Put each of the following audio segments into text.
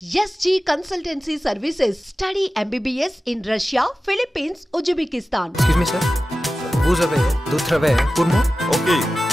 SG Consultancy Services. Study MBBS in Russia, Philippines, Uzbekistan. Excuse me, sir. Buzave, Dutrave, Kurmo. Okay.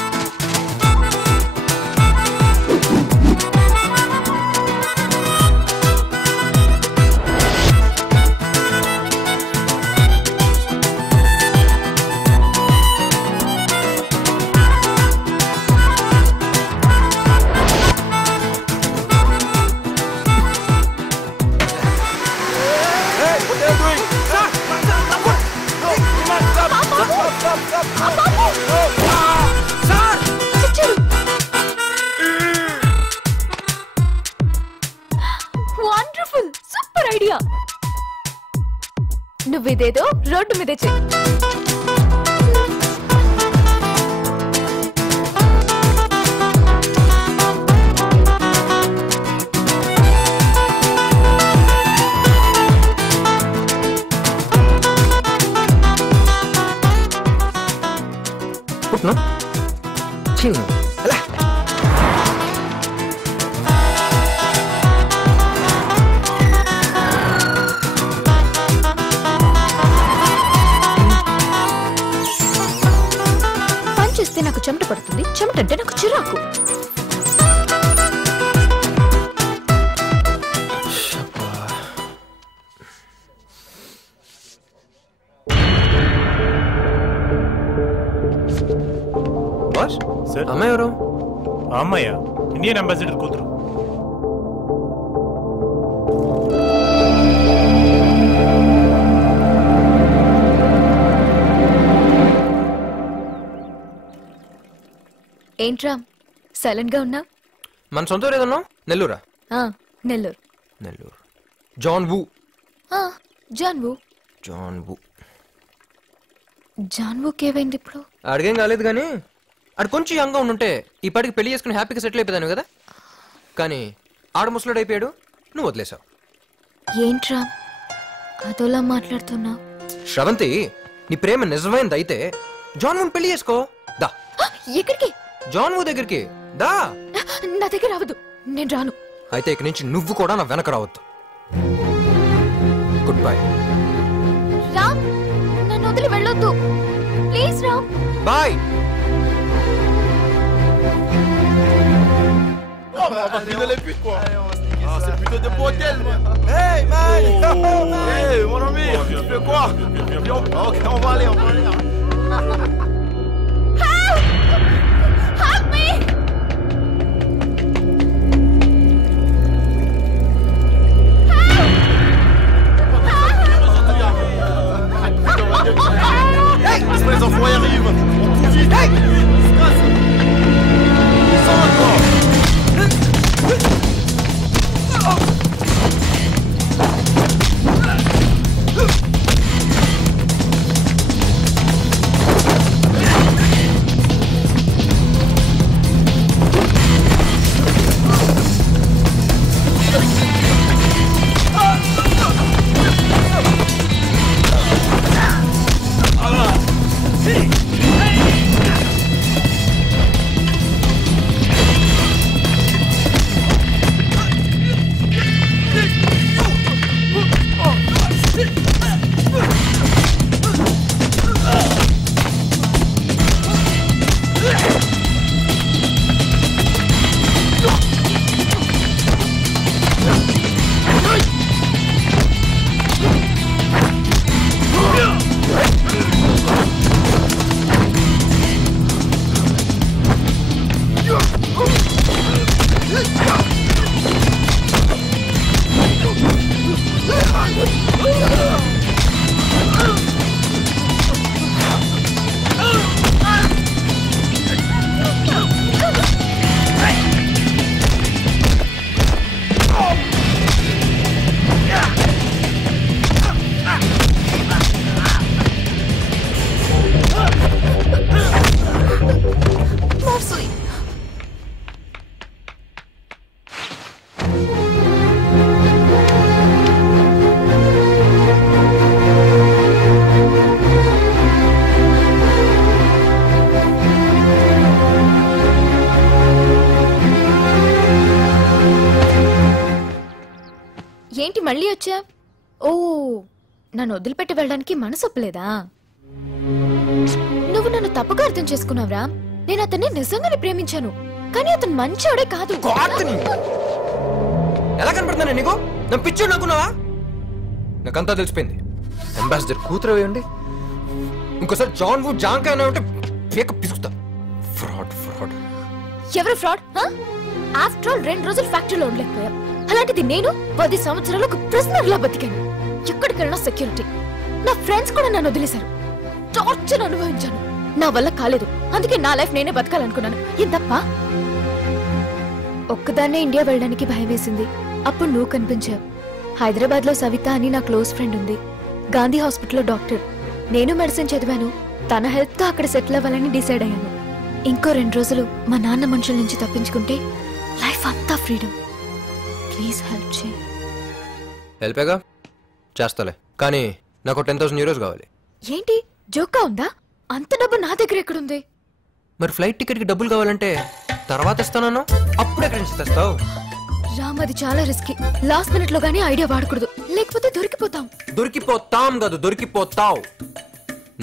Wonderful super idea నువ్విదేదో road మీద చెయ్యి పుట్ను చిన్ను అలా పనిచేస్తే నాకు చెమట పడుతుంది చెమటంటే నాకు చిరాకు బాస్ సార్ అమ్మాయి ఎవరు అమ్మయ్య ఇండియన్ అంబాసిడర్ కూతురు ఏంట్రా సైలెంట్ గా ఉన్నా మన సొంత ఊరు ఏదన్నా నెల్లూరా నెల్లూరు నెల్లూరు జాన్ వూ జాన్వు జాన్ వూ జాన్వుకి ఏమైంది ఇప్పుడు అడిగేం కాలేదు కానీ ఆడు కొంచెం యంగా ఉండుంటే ఈ పాటికి పెళ్లి చేసుకుని హ్యాపీగా సెటిల్ అయిపోయాను కదా కానీ ఆడ ముసలుడు అయిపోయాడు నువ్వు వదిలేసావు ఏంట్రా అదోలా మాట్లాడుతున్నా శ్రవంతి నీ ప్రేమ నిజమైంది అయితే జాన్ వూని పెళ్లి చేసుకో దా ఎక్కడికి జాన్ వూ దగ్గరికి దా నా దగ్గర రావద్దు నేను రాను అయితే ఇక నుంచి నువ్వు కూడా నా వెనక రావద్దు గుడ్ బై రామ్ నన్ను వదిలి వెళ్ళొద్దు please Ram bye C'est plutôt des bretelles. Hey man. Hey mon ami, tu fais quoi? Ok, on va aller. Help me! Hey, les enfoirés arrivent. On court vite. Hey, descends encore. ఏంటి మళ్ళీ వచ్చా? ఓ, నన్ను వదిలిపెట్టి వెళ్ళడానికి మనసు ఒప్పలేదా? నువ్వు నన్ను తప్పుగా అర్థం చేసుకున్నావురా. నేను అతన్ని నిజంగానే ప్రేమించాను, కానీ అతను మంచోడే కాదు. ఎలా కనపడుతున్నా నీకు? నా పిచ్చి అనుకున్నావా? నాకంతా తెలిసిపోయింది. అంబాసిడర్ కూతురు వేయండి, ఇంకోసారి జాన్ వుడ్ జాంకాయ ఉంటే పేక పిసుకుతా. Fraud fraud. ఎవరు ఫ్రాడ్? ఆఫ్టర్ ఆల్ 2 రోజులు ఫ్యాక్టరీలో ఉండలేకపోయా. అలాంటిది నేను 10 సంవత్సరాలు ఒక ప్రిజనర్ లా బతికాను. ఎక్కడికెళ్ళినా సెక్యూరిటీ. నా ఫ్రెండ్స్ కూడా నన్ను వదిలేశారు. టార్చర్ అనుభవించాను. నా వల్ల కాలేదు, అందుకే నా లైఫ్ నేనే బతకాలనుకున్నాను. ఏం తప్ప? ఒక్కదాన్నే ఇండియా వెళ్ళడానికి భయం వేసింది. అప్పుడు నువ్వు కనిపించావు. హైదరాబాద్ లో సవిత అని నా క్లోజ్ ఫ్రెండ్ ఉంది. గాంధీ హాస్పిటల్లో డాక్టర్. నేను మెడిసిన్ చదివాను. తన హెల్త్ తో అక్కడ సెటిల్ అవ్వాలని డిసైడ్ అయ్యాను. ఇంకో 2 రోజులు మా నాన్న మనుషుల నుంచి తప్పించుకుంటే లైఫ్ అంతా ఫ్రీడమ్. ప్లీజ్ హెల్ప్ చేయి. హెల్పేగా చేస్తాలే, కానీ నాకు 10,000 euros కావాలి. ఏంటి జోక్గా ఉందా? అంత డబ్బు నా దగ్గర ఎక్కడుంది? మరి ఫ్లైట్ టికెట్ కి డబ్బులు కావాలంటే తర్వాత ఇస్తాను. అప్పుడు ఎక్కడి నుంచి తెస్తావు? రామ్, అది చాలా రిస్కీ. లాస్ట్ మినిట్ లో గానీ ఐడియా వాడకూడదు, లేకపోతే దొరికిపోతాం. దొరికిపోతాం కాదు, దొరికిపోతావు.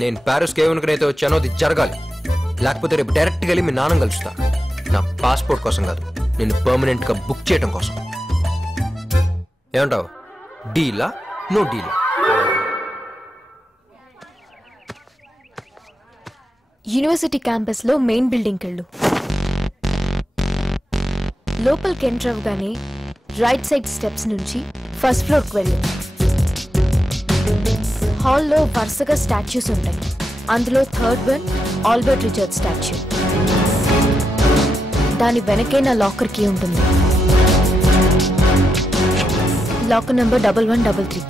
నేను ప్యారిస్ కేవనుకనైతే వచ్చానో అది జరగాలి. లేకపోతే రేపు డైరెక్ట్ గా వెళ్ళి మీ నాన్న కలుస్తా. నా పాస్పోర్ట్ కోసం కాదు, నేను పర్మనెంట్ గా బుక్ చేయడం కోసం. ఏమంటావు? డీలా నో డీలా? యూనివర్సిటీ క్యాంపస్ లో మెయిన్ బిల్డింగ్ కెళ్ళు. లోపలికి ఎంటర్ అవగానే రైట్ సైడ్ స్టెప్స్ నుంచి ఫస్ట్ ఫ్లోర్ కి వెళ్ళు. హాల్లో వరుసగా స్టాచ్యూస్ ఉంటాయి. అందులో third one Albert Richard statue. దాని వెనకే నా లాకర్ కీ ఉంటుంది. Locker number 1133.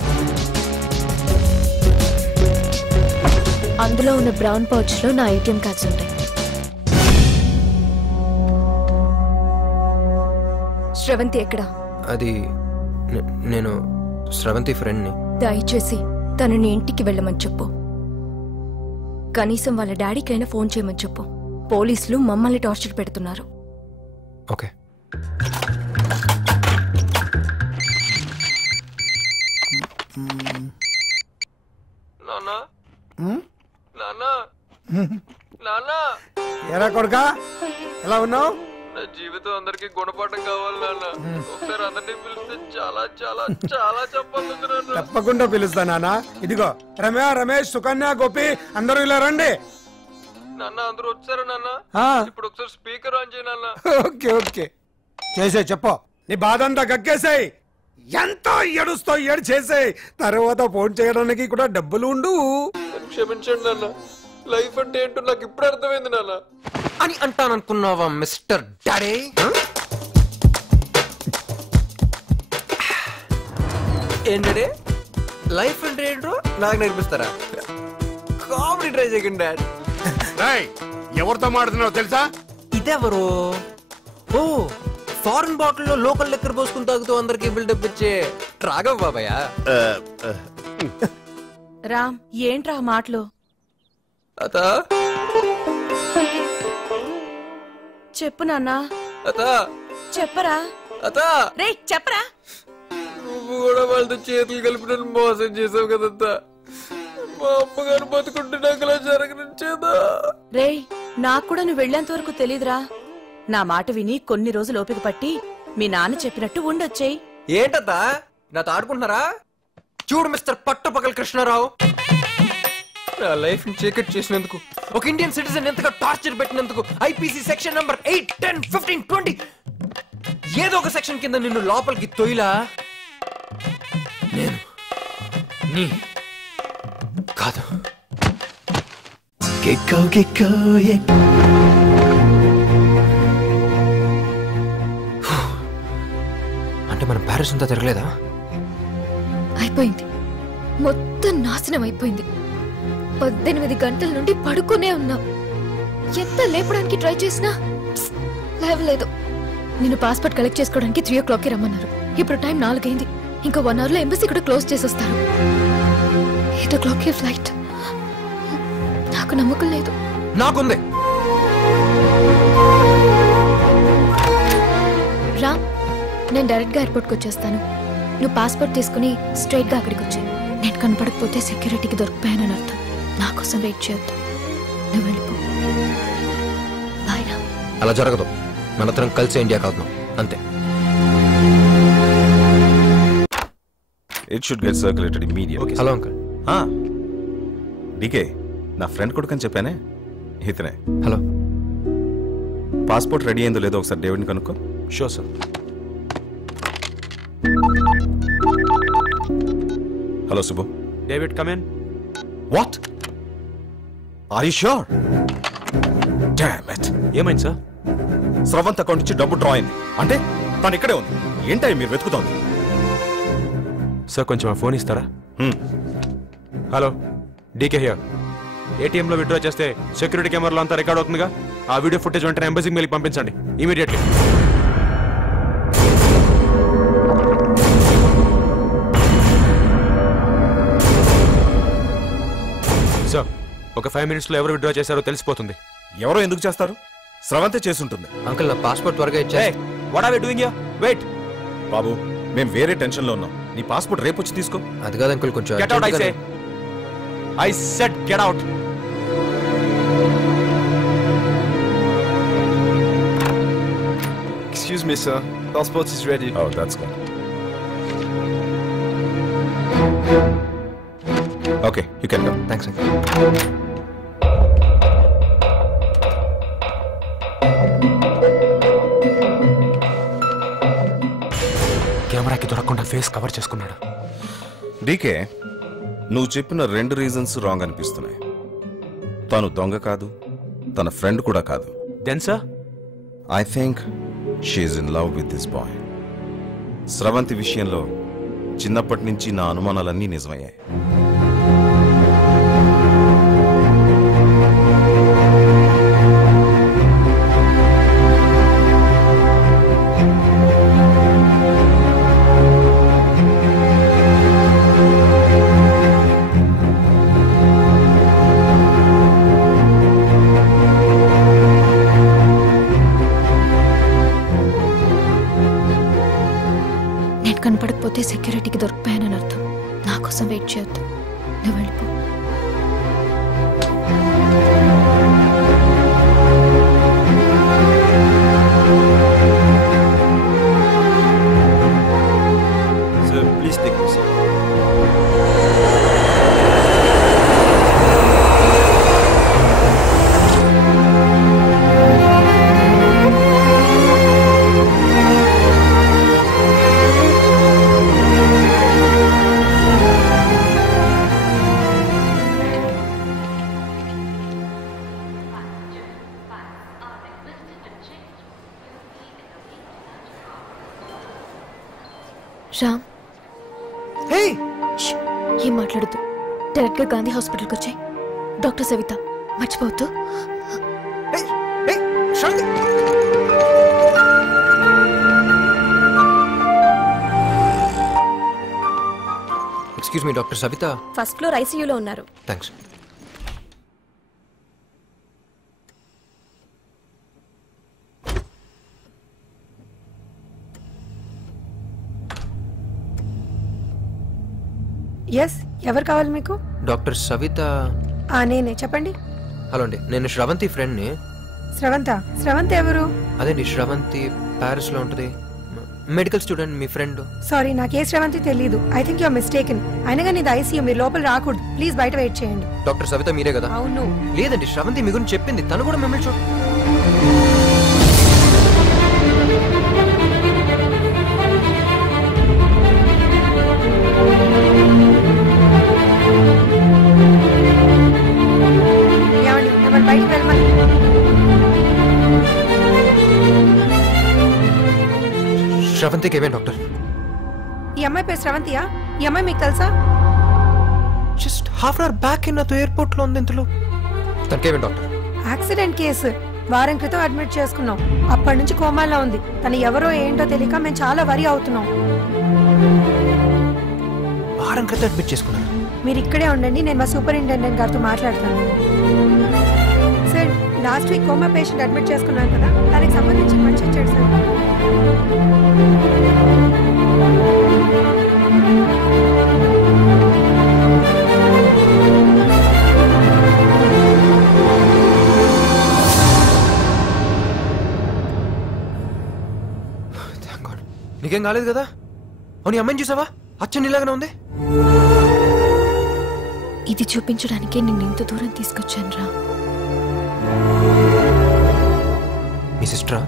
అందులో ఉన్న బ్రౌన్ పౌచ్ లో నా ఏటీఎం కార్డ్స్ ఉంటాయి. శ్రవంతి ఎక్కడా? అది నేను శ్రవంతి ఫ్రెండ్ ని. దయచేసి తనని ఇంటికి వెళ్ళమని చెప్పు. కనీసం వాళ్ళ డాడీకైనా ఫోన్ చేయమని చెప్పు. పోలీసులు మమ్మల్ని టార్చర్ పెడుతున్నారు. ఓకే. నాన్నా నాన్నా నాన్నా, ఏరా కొడుకా, ఎలా ఉన్నావు? నా జీవితం అందరికి గుణపాఠం కావాలి నాన్న. ఒకసారి అందరినీ పిలిస్తే చాలా చాలా చాలా చెప్పాలి. తప్పకుండా పిలుస్తా నాన్న. ఇదిగో రమేష్, సుకన్య, గోపి అందరూ ఇలా రండి. నాన్న అందరూ వచ్చారు నాన్న. ఇప్పుడు ఒకసారి స్పీకర్ ఆన్ చేయి నాన్న. ఓకే ఓకే, చేసే చెప్పు. నీ బాధ అంతా గక్కేసాయి. ఎంతో ఏడుస్తో ఏడు చేసే తర్వాత ఫోన్ చేయడానికి కూడా డబ్బులు ఉండు. క్షమించండి నాన్న, లైఫ్ అంటే ఏంటో నాకు ఇప్పుడు అర్థమైంది నాన్న. అని అంటాననుకున్నావా మిస్టర్ డాడీ? ఏంటంటే లైఫ్ అంటే ఏంటో నాకు నేర్పిస్తారా? కామెడీ ట్రై చేయకండి డాడ్. ఎవరితో మాట్లాడుతున్నావు తెలుసా? ఇదెవరు? ఓ, ఫారెన్ బాటిల్లో లోకల్ లెక్కర్ పోసుకుని తాగుతూ అందరికి బిల్డప్ ఇచ్చే రాఘవ్ బాబాయ్. రామ్, ఏంట్రా మాటలు? అత చెప్పు నాన్నా. అత చెప్పరా? అత రే చెప్పరా? నువ్వు కూడా వాళ్ళతో చేతులు కలిపి నన్ను మోసం చేసావు కదంతా. మా అమ్మగారు బతుకుంటే నాకు ఇలా జరగనిచ్చేదా? రే, నాకు కూడా నువ్వు వెళ్లేంత వరకు తెలీదురా. నా మాట విని కొన్ని రోజులు ఓపిక పట్టి మీ నాన్న చెప్పినట్టు ఉండొచ్చేయి. ఏంటత్తా నాతో ఆడుకుంటున్నారా? చూడు మిస్టర్ పట్టపగల్ కృష్ణారావు, నా లైఫ్ ని చీకట్ చేసినందుకు, ఒక ఇండియన్ సిటిజన్ ఎంతగా టార్చర్ పెట్టినందుకు ఐపీసీ సెక్షన్ నంబర్ 8, 10, 15, 20 ఏదో ఒక సెక్షన్ కింద నిన్ను లోపలికి తొయిలా నేను నీ కాదు. అంటే మనం ప్యారిస్ అంతా తిరగలేదా? అయిపోయింది, మొత్తం నాశనం అయిపోయింది. 18 గంటల నుండి పడుకునే ఉన్నా. ఎంత లేపడానికి ట్రై చేసినా లేవలేదు. నేను పాస్పోర్ట్ కలెక్ట్ చేసుకోవడానికి 3 o'clock రమ్మన్నారు. ఇప్పుడు టైం 4 అయింది. ఇంకా 1 hour లో ఎంబసీ కూడా క్లోజ్ చేసేస్తారు. 8 o'clock ఫ్లైట్. నాకు నమ్మకం లేదు. నాకుంది. రామ్, నేను డైరెక్ట్ గా ఎయిర్పోర్ట్ కి వచ్చేస్తాను. నువ్వు పాస్పోర్ట్ తీసుకుని స్ట్రైట్గా అక్కడికి వచ్చాయి. నేను కనపడకపోతే సెక్యూరిటీకి దొరికిపోయానని అర్థం. నా కోసం వెయిట్ చేయొద్దు, నువ్వు వెళ్ళిపో. బాయ్నా. అలా జరగదు. మనతరం కలిసి ఇండియాకి వెళ్తున్నాం అంతే. It should get circulated immediately. Hello uncle. DK, నా ఫ్రెండ్ కొడుకని చెప్పానే, ఇతనే. హలో. పాస్పోర్ట్ రెడీ అయిందో లేదో ఒకసారి డేవిడ్ని కనుక్కో. Sure sir. Hello Subbu. David come in. What? Are you sure? Damn it. ఏమైంది సార్? స్రవంత్ అకౌంట్ నుంచి డబ్బు డ్రా అయింది. అంటే తను ఇక్కడే ఉంది. ఏంటై మీరు వెతుకుతోంది? సార్ కొంచెం ఆ ఫోన్ ఇస్తారా? Hello, DK here. ఏటీఎంలో విత్డ్రా చేస్తే సెక్యూరిటీ కెమెరాలో అంతా రికార్డ్ అవుతుందిగా. ఆ వీడియో ఫుటేజ్ వెంటనే ఎంబసీకి మెయిల్కి పంపించండి ఇమీడియట్లీ. సార్ ఒక 5 minutesలో ఎవరు విత్డ్రా చేశారో తెలిసిపోతుంది. ఎవరో ఎందుకు చేస్తారు? స్రవంతే చేసుంటుంది. అంకుల్ నా పాస్పోర్ట్ త్వరగా ఇచ్చే. What are we doing here? Wait బాబు, మేము వేరే టెన్షన్ లో ఉన్నాం. నీ పాస్పోర్ట్ రేపు వచ్చి తీసుకో. అది కాదు అంకుల్, కొంచెం get out. I said get out. Excuse me, sir. Passport is ready. Oh, that's good. Okay, you can go. Thanks uncle. కెమెరాకి దొరకకుండా ఫేస్ కవర్ చేసుకున్నాడు. డీకే, నువ్వు చెప్పిన 2 రీజన్స్ రాంగ్ అనిపిస్తున్నాయి. తను దొంగ కాదు, తన ఫ్రెండ్ కూడా కాదు. Then sir? I think she is in love with this boy. Sravanthi విషయంలో చిన్నప్పటి నుంచి నా అనుమానాలన్నీ నిజమయ్యాయి. కనపడకపోతే సెక్యూరిటీకి దొరికిపోయానని అర్థం. నా కోసం వెయిట్ చేయొద్దు, నువ్వు వెళ్ళిపో. Sir, please take this. Ram, హే, ఏం మాట్లాడద్దు. డైరెక్ట్ గా గాంధీ హాస్పిటల్కి వచ్చాయి. డాక్టర్ సవిత, మర్చిపోవద్దు. Excuse me doctor Savitha. First floor ఐసీయూలో ఉన్నారు. థ్యాంక్స్. ఎస్, ఎవరు కావాలి మీకు? డాక్టర్ సవిత. నేనే, చెప్పండి. హలో అండి, నేను శ్రవంతి ఫ్రెండ్ని. శ్రవంతి ఎవరు? అదేండి, శ్రవంతి ప్యారిస్లో ఉంటుంది, మెడికల్ స్టూడెంట్, మీ ఫ్రెండ్. సారీ, నాకే శ్రవంతి తెలీదు. I think you're mistaken. అయినా కానీ ఇది ఐసీయూ, మీరు లోపల రాకూడదు. ప్లీజ్ బయట వెయిట్ చేయండి. డాక్టర్ సవిత మీరే కదా? అవును. లేదండి, శ్రవంతి మీ గురించి చెప్పింది. తను కూడా మిమ్మల్ని చూ. బయటికి వెళ్ళమని. శ్రవంతికి ఏమే డాక్టర్? ఈ అమ్మాయి పేరు శ్రవంతియా? ఈ అమ్మాయి మీకు తెలుసా? Just half an hour back నాతో ఎయిర్పోర్ట్ లో ఉంది. ఇంతలో తనకేమే డాక్టర్? Accident case. వారం క్రితం అడ్మిట్ చేసుకున్నాం. అప్పటి నుంచి కోమాలో ఉంది. తను ఎవరో ఏంటో తెలియక మేము చాలా వరి అవుతున్నాం. వారం క్రితం అడ్మిట్ చేసుకున్నాను. మీరు ఇక్కడే ఉండండి, నేను మా సూపరింటెండెంట్ గారితో మాట్లాడతాను. Sir, last week coma patient admit చేసుకున్నాను కదా, దానికి సంబంధించి మంచి ఇచ్చాడు సార్. కాలేదు కదా? అవును, ఈ అమ్మాయిని చూసావా? అచ్చం నీలాగానే ఉంది. ఇది చూపించడానికే నిన్ను ఇంత దూరం తీసుకొచ్చాను రా. మీ సిస్టరా?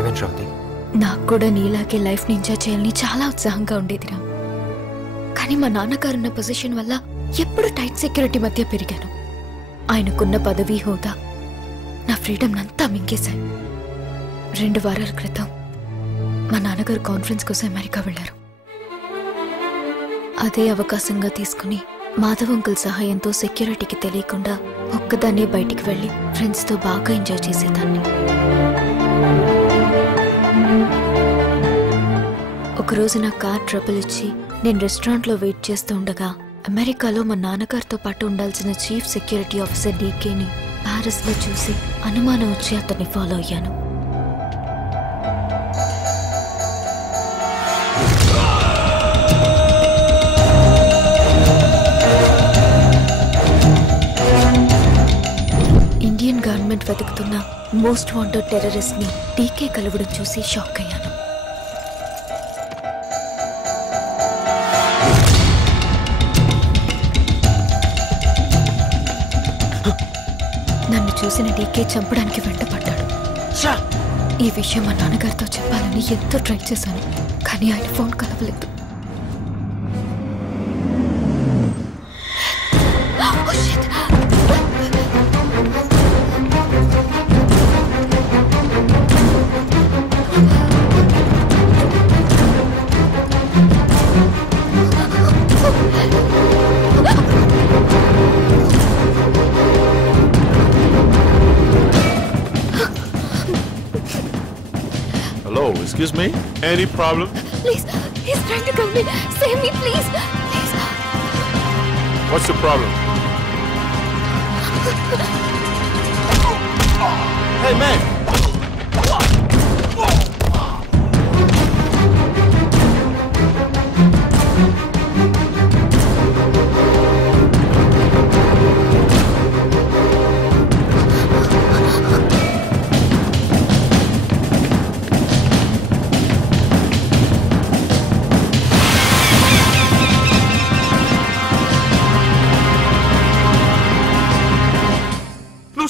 ఏమేం శ్రావతి? నాకు కూడా నీలాగే లైఫ్ ని ఎంజాయ్ చేయాలని చాలా ఉత్సాహంగా ఉండేదిరా. కానీ మా నాన్నగారున్న పొజిషన్ వల్ల ఎప్పుడు టైట్ సెక్యూరిటీ మధ్య పెరిగాను. ఆయనకున్న పదవి హోదా నా ఫ్రీడమ్ అంతా మింగేశాయి. 2 వారాల క్రితం మా నాన్నగారు కాన్ఫరెన్స్ కోసం అమెరికా వెళ్లారు. అదే అవకాశంగా తీసుకుని మాధవ్ అంకుల్ సహాయంతో సెక్యూరిటీకి తెలియకుండా ఒక్కదాన్నే బయటికి వెళ్లి ఫ్రెండ్స్ తో బాగా ఎంజాయ్ చేసేదాన్ని. ఒకరోజు నా కార్ ట్రబుల్ ఇచ్చి నేను రెస్టారెంట్లో వెయిట్ చేస్తూ ఉండగా అమెరికాలో మా నాన్నగారితో పాటు ఉండాల్సిన చీఫ్ సెక్యూరిటీ ఆఫీసర్ డీకేని ప్యారిస్లో చూసి అనుమానం వచ్చి అతన్ని ఫాలో అయ్యాను. ఇండియన్ గవర్నమెంట్ వెతుకుతున్న మోస్ట్ వాంటెడ్ టెర్రరిస్ట్ ని డీకే కలవడం చూసి షాక్ అయ్యాను. నన్ను చూసిన డీకే చంపడానికి వెంటపడ్డాడు. ఈ విషయం మా నాన్నగారితో చెప్పాలని ఎంతో ట్రై చేశాను, కానీ ఆయన ఫోన్ కలవలేదు. Hello, excuse me? Any problem? Please, he's trying to kill me. Save me, please. Please. What's the problem? Hey, man!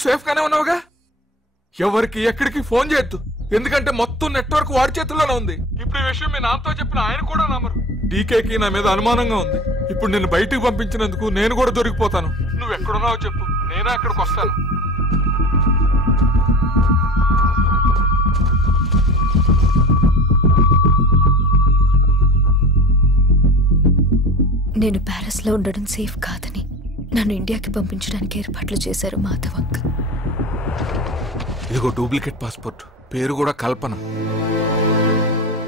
Safe గానే ఉన్నావుగా? ఎవరికి ఎక్కడికి ఫోన్ చేయొద్దు, ఎందుకంటే మొత్తం నెట్వర్క్ వాడి చేతుల్లోనే ఉంది. ఇప్పుడు ఈ విషయం మీ నాన్నతో చెప్పిన ఆయన కూడా నమ్మరు. డీకేకి నా మీద అనుమానంగా ఉంది. ఇప్పుడు నిన్ను బయటికి పంపించినందుకు నేను కూడా దొరికిపోతాను. నువ్వు ఎక్కడున్నావో చెప్పు, నేనే అక్కడికి వస్తాను. నేను ప్యారిస్ లో ఉండడం సేఫ్ కాదని నన్ను ఇండియాకి పంపించడానికి ఏర్పాట్లు చేశారు మాధవ్ అంకుల్. ఇదిగో డూప్లికేట్ పాస్పోర్ట్, పేరు కూడా కల్పన.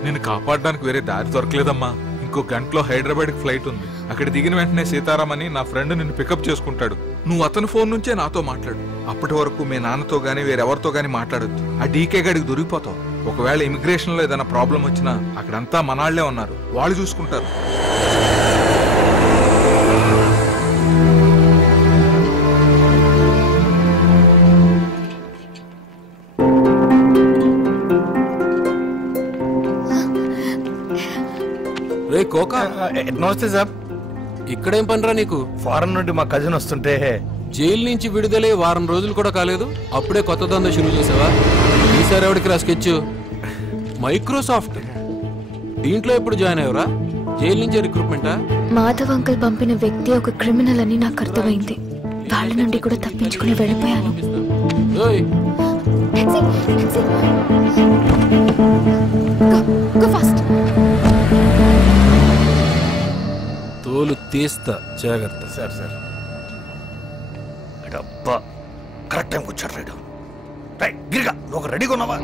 నేను కాపాడడానికి వేరే దారి దొరకలేదమ్మా. ఇంకో గంటలో హైదరాబాద్ కి ఫ్లైట్ ఉంది. అక్కడ దిగిన వెంటనే సీతారాం అని నా ఫ్రెండ్ నిన్ను పికప్ చేసుకుంటాడు. నువ్వు అతని ఫోన్ నుంచే నాతో మాట్లాడు. అప్పటి వరకు మీ నాన్నతో గానీ వేరెవరితో గానీ మాట్లాడొద్దు. ఆ డీకే గాడికి దొరికిపోతావు. ఒకవేళ ఇమిగ్రేషన్ లో ఏదైనా ప్రాబ్లం వచ్చినా అక్కడంతా మనాళ్లే ఉన్నారు, వాళ్ళు చూసుకుంటారు. నమస్తే సార్. ఇక్కడేం పనిరా నీకు? ఫారెన్ నుండి మా కజిన్ వస్తుంటే జైలు నుంచి విడుదలై వారం రోజులు కూడా కాలేదు, అప్పుడే కొత్త దందా షురూ చేసావా? ఈసారి ఎవరికి రా స్కెచ్? మైక్రోసాఫ్ట్. దీంట్లో ఎప్పుడు జాయిన్ అయ్యవరా? జైలు నుంచి రిక్రూట్మెంటా? మాధవ్ అంకుల్ పంపిన వ్యక్తి ఒక క్రిమినల్ అని నాకు అర్థమైంది. వాళ్ళ నుండి కూడా తప్పించుకుని వెళ్ళిపోయాను. తోలు తీస్తా, జాగ్రత్త. సార్ సార్ అబ్బా, కరెక్ట్ టైం వచ్చాడు రైడు. రైట్ గిరిగా, నువ్వు ఒక రెడీగా ఉన్నావా?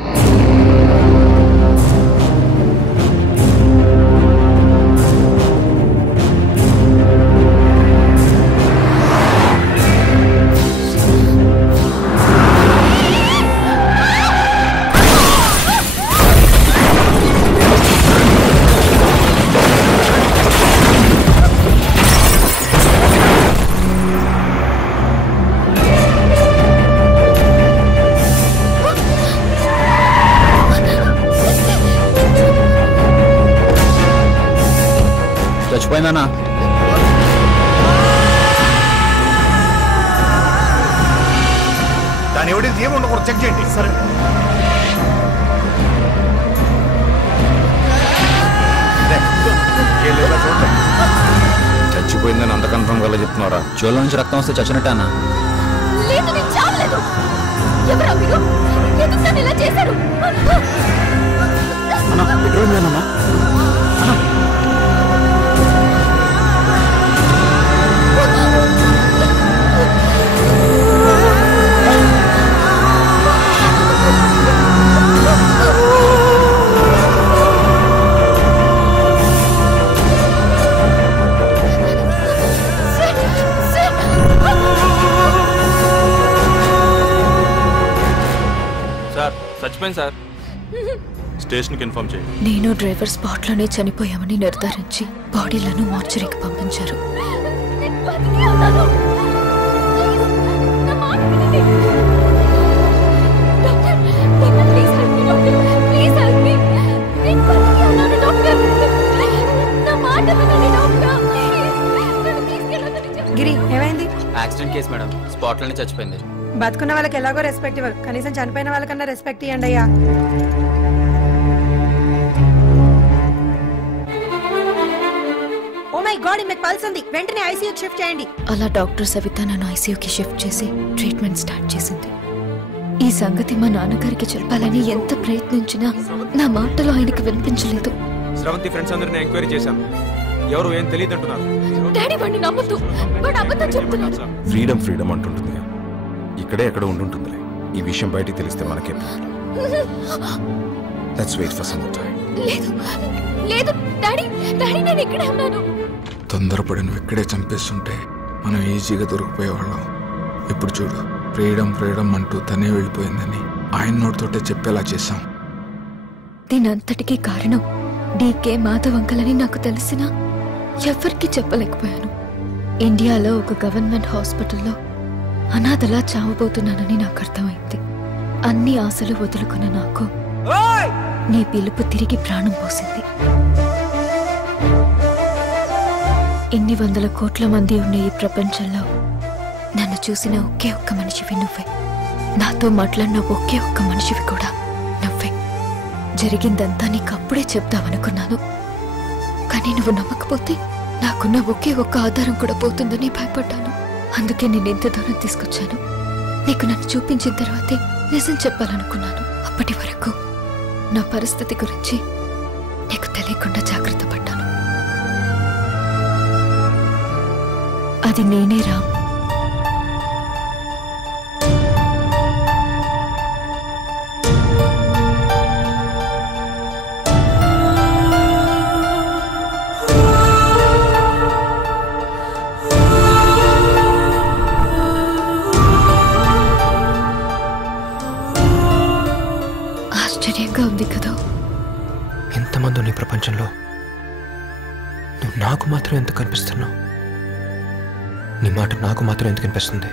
ఏమైందన్నా? దాని ఎవడేది ఏమి ఉండకూడదు, చెక్ చేయండి. సరే చచ్చిపోయిందని అంత కన్ఫర్మ్ గా చెప్తున్నారా? చోళ్ళ నుంచి రక్తం వస్తే చచ్చినట్టే అన్నా. లేదు, నేను చావలేదు. ఎవరా మీరు? ఎందుకు నన్ను ఇలా చేశారు? సార్ చచ్చిపోయింది సార్. స్టేషన్కి ఇన్ఫార్మ్ చేయండి. నేను డ్రైవర్ స్పాట్ లోనే చనిపోయామని నిర్ధారించి బాడీలను మార్చరీకి పంపించారు. గిరి ఏమైంది? యాక్సిడెంట్ కేసు మేడం, స్పాట్ లోనే చచ్చిపోయింది. బతుకున్న వాళ్ళకి ఎలాగో రెస్పెక్ట్ ఇవ్వరు, కనీసం చనిపోయిన వాళ్ళకన్నా రెస్పెక్ట్ ఇవ్వండి అయ్యా. ఓ మై గాడ్, మీకు పల్స్ ఉంది, వెంటనే ఐసీయూకి షిఫ్ట్ చేయండి. అలా డాక్టర్ సవిత నన్ను ఐసీయూకి షిఫ్ట్ చేసి ట్రీట్మెంట్ స్టార్ట్ చేసింది. ఈ సంగతి మా నాన్నగారికి చెప్పాలని ఎంత ప్రయత్నించినా నా మాటలు ఆయనకి వినిపించలేదు. స్రవంతి ఫ్రెండ్స్ అందరిని ఎంక్వైరీ చేశాను, ఎవరు ఏం తెలియదు అంటున్నారు. డాడీ వాడిని నమ్మొద్దు, వాడు అబద్ధం చెప్తున్నాడు. ఫ్రీడమ్ ఫ్రీడమ్ అంటుంటుంది, ఇక్కడే ఎక్కడ ఉంటుందిలే. ఈ విషయం బయటికి తెలిస్తే మనకే. Let's wait for some time. లేదు లేదు డాడీ, డాడీ నేను ఇక్కడే ఉన్నాను. తొందరపడి నువ్వు ఇక్కడే చంపేస్తుంటే మనం ఈజీగా దొరికిపోయేవాళ్ళం. ఇప్పుడు చూడు, ఫ్రీడమ్ ఫ్రీడమ్ అంటూ తనే వెళ్ళిపోయిందని ఆయన నోటితోటే చెప్పేలా చేశాం. దీనంతటికీ కారణం డీకే మాధవ్ అంకుల్ అని నాకు తెలిసినా ఎవరికి చెప్పలేకపోయాను. ఇండియాలో ఒక గవర్నమెంట్ హాస్పిటల్లో అనాథలా చావబోతున్నానని నాకు అర్థమైంది. అన్ని ఆశలు వదులుకున్న నాకు నీ పిలుపు తిరిగి ప్రాణం పోసింది. ఇన్ని వందల కోట్ల మంది ఉన్న ఈ ప్రపంచంలో నన్ను చూసిన ఒకే ఒక్క మనిషివి నువ్వే. నాతో మాట్లాడిన ఒకే ఒక్క మనిషివి కూడా నువ్వే. జరిగిందంతా నీకు అప్పుడే చెప్తావనుకున్నాను, కానీ నువ్వు నమ్మకపోతే నాకున్న ఒకే ఒక్క ఆధారం కూడా పోతుందని భయపడ్డాను. అందుకే నేను ఎంత దూరం తీసుకొచ్చాను. నీకు నన్ను చూపించిన తర్వాతే నిజం చెప్పాలనుకున్నాను. అప్పటి వరకు నా పరిస్థితి గురించి నీకు తెలియకుండా జాగ్రత్త పడ్డాను. అది నేనే రామ్. ఆశ్చర్యంగా ఉంది కదా. ఎంతమంది నీ ప్రపంచంలో నువ్వు నాకు మాత్రం ఎంత కనిపిస్తున్నావు? నీ మాట నాకు మాత్రం ఎందుకు కనిపిస్తుంది?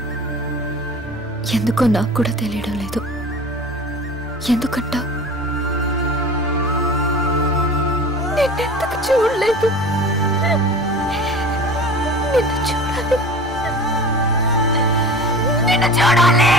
ఎందుకో నాకు కూడా తెలియడం లేదు. ఎందుకంటావు? నిన్నెందుకు చూడలేదు? నిన్ను చూడాలి, నిన్ను చూడాలి.